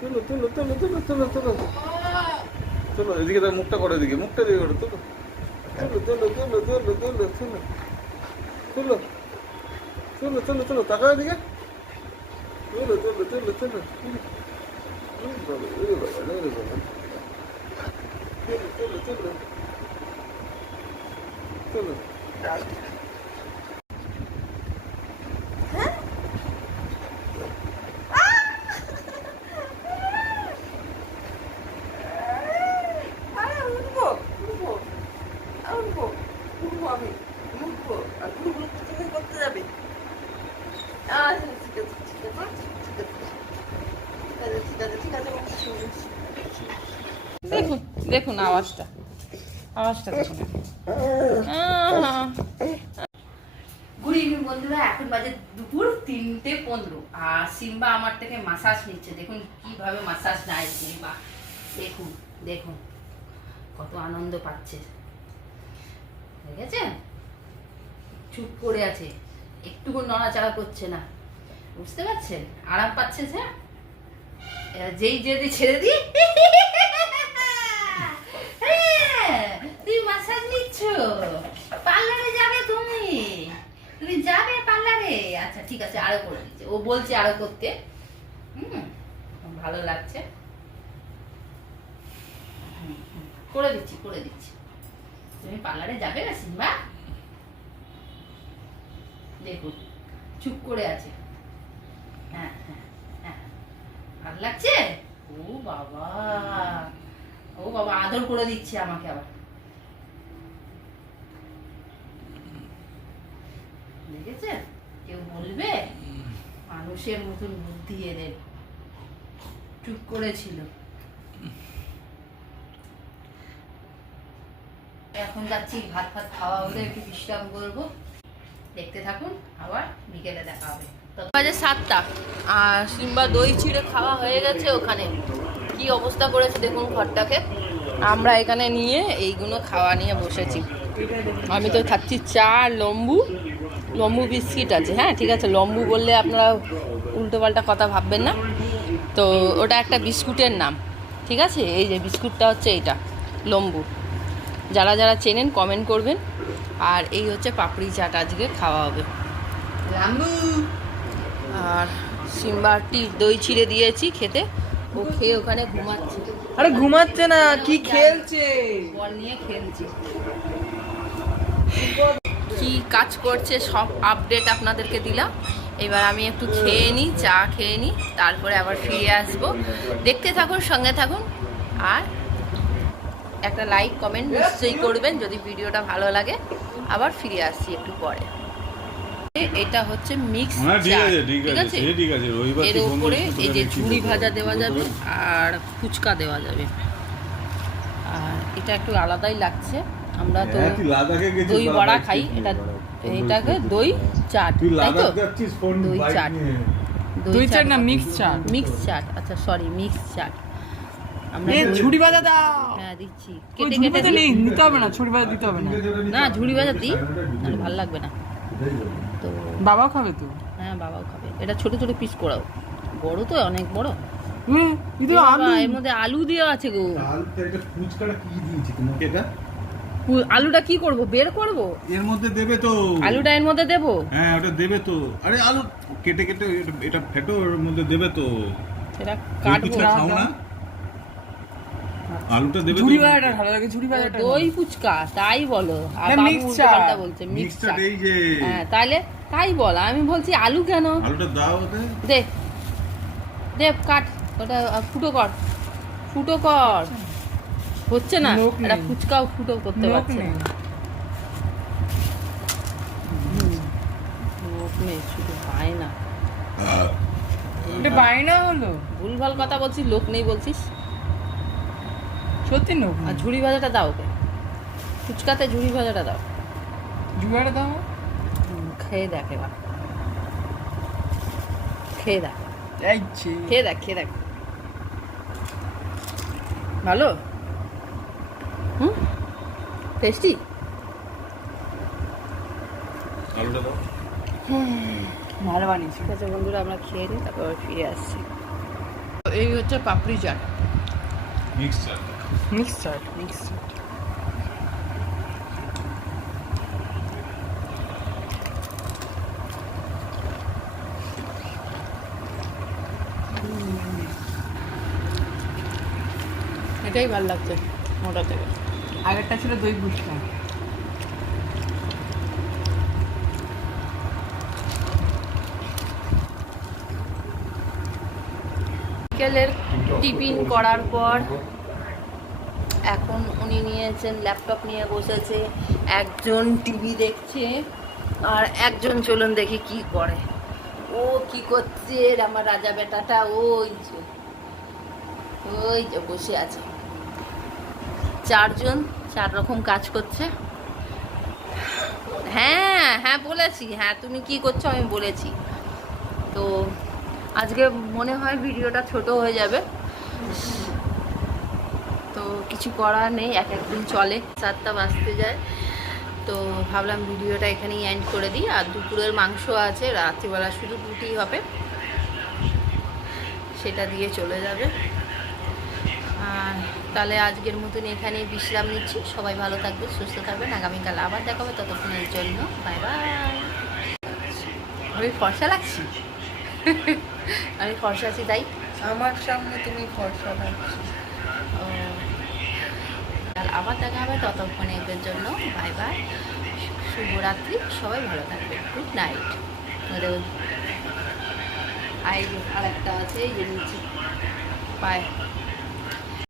তুলো তুলো তুলো তুলো তুলো তুলো তুলো এদিকে তার মুখটা করো এদিকে মুখটা দিকে করো তুলো তুলো তুলো তুলো তুলো তুলো তুলো তুলো তুলো তুলো তাকাও এদিকে তুলো তুলো তুলো তুলো। তুলো তুলো তুলো তুলো আরে উঠবো উঠবো আর উঠবো উঠবো আমি উঠবো আরগুলো গুলো তুমি করতে যাবে আচ্ছা ঠিক আছে ঠিক আছে ঠিক আছে ঠিক আছে ঠিক আছে ঠিক আছে দেখুন আওয়াজটা। আওয়াজটা দেখুন। বন্ধুরা, এখন বাজে দুপুর তিনটে পনেরো, আর সিম্বা আমার থেকে মাসাজ নিচ্ছে। দেখুন কীভাবে মাসাজ নেয় সিম্বা। দেখুন দেখুন, কত আনন্দ পাচ্ছে। চুপ করে আছে। একটুকু নড়াচড়া করছে না। বুঝতে পারছেন? আরাম পাচ্ছে যেই যদি ছেড়ে দিই হ্যাঁ, তুই মাসাজ নিচ্ছ পার্লারে যাবে তুমি তুমি যাবে পার্লারে আচ্ছা ঠিক আছে আরও করে দিচ্ছে ও বলছে আরও করতে। হুম, ভালো লাগছে। করে দিচ্ছি করে দিচ্ছি। তুমি পার্লারে যাবে না, সিম্বা? দেখুন, চুপ করে আছে। হ্যাঁ হ্যাঁ হ্যাঁ। ভালো লাগছে? ও বাবা। ও বাবা, আদর করে দিচ্ছে আমাকে আবার। দেখেছেন? কেউ বলবে? মানুষের মতন বুদ্ধি এদের। চুপ করেছিল। এখন যাচ্ছি, ভাত ফাত খাওয়া হলে একটু বিশ্রাম করব। দেখতে থাকুন, আবার বিকেলে দেখা হবে। বাজে সাতটা। আর সিম্বা দই ছিঁড়ে খাওয়া হয়ে গেছে ওখানে। কি অবস্থা করেছে দেখুন ঘরটাকে। আমরা এখানে নিয়ে এইগুলো খাওয়া নিয়ে বসেছি। আমি তো খাচ্ছি চা লম্বু। লম্বু বিস্কিট আছে হ্যাঁ ঠিক আছে লম্বু বললে আপনারা উল্টো পাল্টা কথা ভাববেন না। তো ওটা একটা বিস্কুটের নাম ঠিক আছে? এই যে বিস্কুটটা হচ্ছে এইটা লম্বু। যারা যারা চেনেন কমেন্ট করবেন। আর এই হচ্ছে পাপড়ি চাট আজকে খাওয়া হবে। আর সিম্বারটি দই ছিঁড়ে দিয়েছি খেতে। ও খেয়ে ওখানে ঘুমাচ্ছে। আরে ঘুমাচ্ছে না কি খেলছে? বল নিয়ে খেলছে। কি কাজ করছে সব আপডেট আপনাদেরকে দিলাম। এবার আমি একটু খেয়ে নিই চা খেয়ে নিই তারপরে আবার ফিরে আসব। দেখতে থাকুন সঙ্গে থাকুন আর একটা লাইক কমেন্ট নিশ্চয়ই করবেন যদি ভিডিওটা ভালো লাগে। আবার ফিরে আসছি একটু পরে। এটা হচ্ছে মিক্স হ্যাঁ ঠিক আছে এর উপরে এই যে ঝুড়ি ভাজা দেওয়া যাবে আর ফুচকা দেওয়া যাবে। আর এটা একটু আলাদাই লাগছে। আমরা তো হ্যাঁ, দই বড়া খাই এটা এটাকে দই চাট তুই তো? দই চাট। দই চাট না মিক্স চাট? মিক্স চাট আচ্ছা সরি মিক্স চাট। আমরা ঝুড়ি বাজা দাও! হ্যাঁ দিচ্ছি। কেটে কেটে নেই নিতে হবে না বাজা দিতে হবে না। না ঝুড়ি ভাজা দিই ভালো লাগবে না। তো বাবাও খাবে তো? হ্যাঁ বাবাও খাবে। এটা ছোট ছোট পিস করাও। বড় তো অনেক বড়। বাবা, আলু। এর মধ্যে আলু দেওয়া আছে গো। আলুটা এটা ফুচকাটা কি দিয়েছি তোমাকে এটা? পু- আলুটা কি করব? বের করব? এর মধ্যে দেবে তো। আলুটা এর মধ্যে দেবো? হ্যাঁ ওটা দেবে তো। আরে আলু কেটে কেটে এটা- ফেটো ওর মধ্যে দেবে তো। সেটা কাটবো খাও না। আলুটা দেবে বাজাটা ভালো লাগে বাজাটা দই ফুচকা তাই বলো। আর হ্যাঁ, বলছে মিক্সচার এই যে। হ্যাঁ তাহলে তাই বল আমি বলছি আলু কেন? আলুটা দাও ওতে। দে দে কাট ওটা ফুটো কর। ফুটো কর। হচ্ছে না এটা ফুচকাও ফুটো করতে পারছে না। শুধু পায় না এটা বায়না হলো? ভুলভাল কথা বলছিস লোক নেই বলছিস। সত্যি লোক আর ঝুড়ি ভাজাটা দাও ওকে। ফুচকাতে ঝুড়ি ভাজাটা দাও। দাও। খেয়ে দেখ এবার। খেয়ে দেখ। খেয়ে দেখ খেয়ে দেখ। ভালো? টেস্টি দাও। ভালো বানিয়েছি। ঠিক আছে বন্ধুরা আমরা খেয়ে নিই তারপর ফিরে আসছি। এই হচ্ছে papdi chaat. Mixture mix chaat mix chaat. এটাই ভালো লাগছে মোটা থেকে। আগেরটা ছিল দই ফুচকা। বিকেলের টিফিন করার পর এখন উনি নিয়েছেন ল্যাপটপ নিয়ে বসেছে একজন টিভি দেখছে আর একজন চলুন দেখি কি করে। ও কি করছে আমার রাজা বেটাটা? ওই যে ওই যে বসে আছে। চারজন চার রকম কাজ করছে। হ্যাঁ হ্যাঁ বলেছি। হ্যাঁ তুমি কি করছ আমি বলেছি। তো আজকে মনে হয় ভিডিওটা ছোট হয়ে যাবে। তো কিছু করার নেই, এক একদিন চলে। চারটা বাজতে যায়। তো ভাবলাম ভিডিওটা এখানেই এন্ড করে দিই। আর দুপুরের মাংস আছে, রাত্রিবেলা শুধু রুটি হবে। সেটা দিয়ে চলে যাবে। তাহলে আজকের মতন এখানে বিশ্রাম নিচ্ছি। সবাই ভালো থাকবে সুস্থ থাকবেন। আগামীকাল আবার দেখা হবে ততক্ষণের জন্য। Bye bye. আমি ফর্সা লাগছি? আমি ফর্সা আছি তাই? আমার সামনে তুমি ফর্সা লাগছে। ও আর আবার দেখা হবে ততক্ষণের জন্য। Bye bye. শুভরাত্রি। সবাই ভালো থাকবে গুড নাইট। আর একটা আছে এই যে নিচে বাই।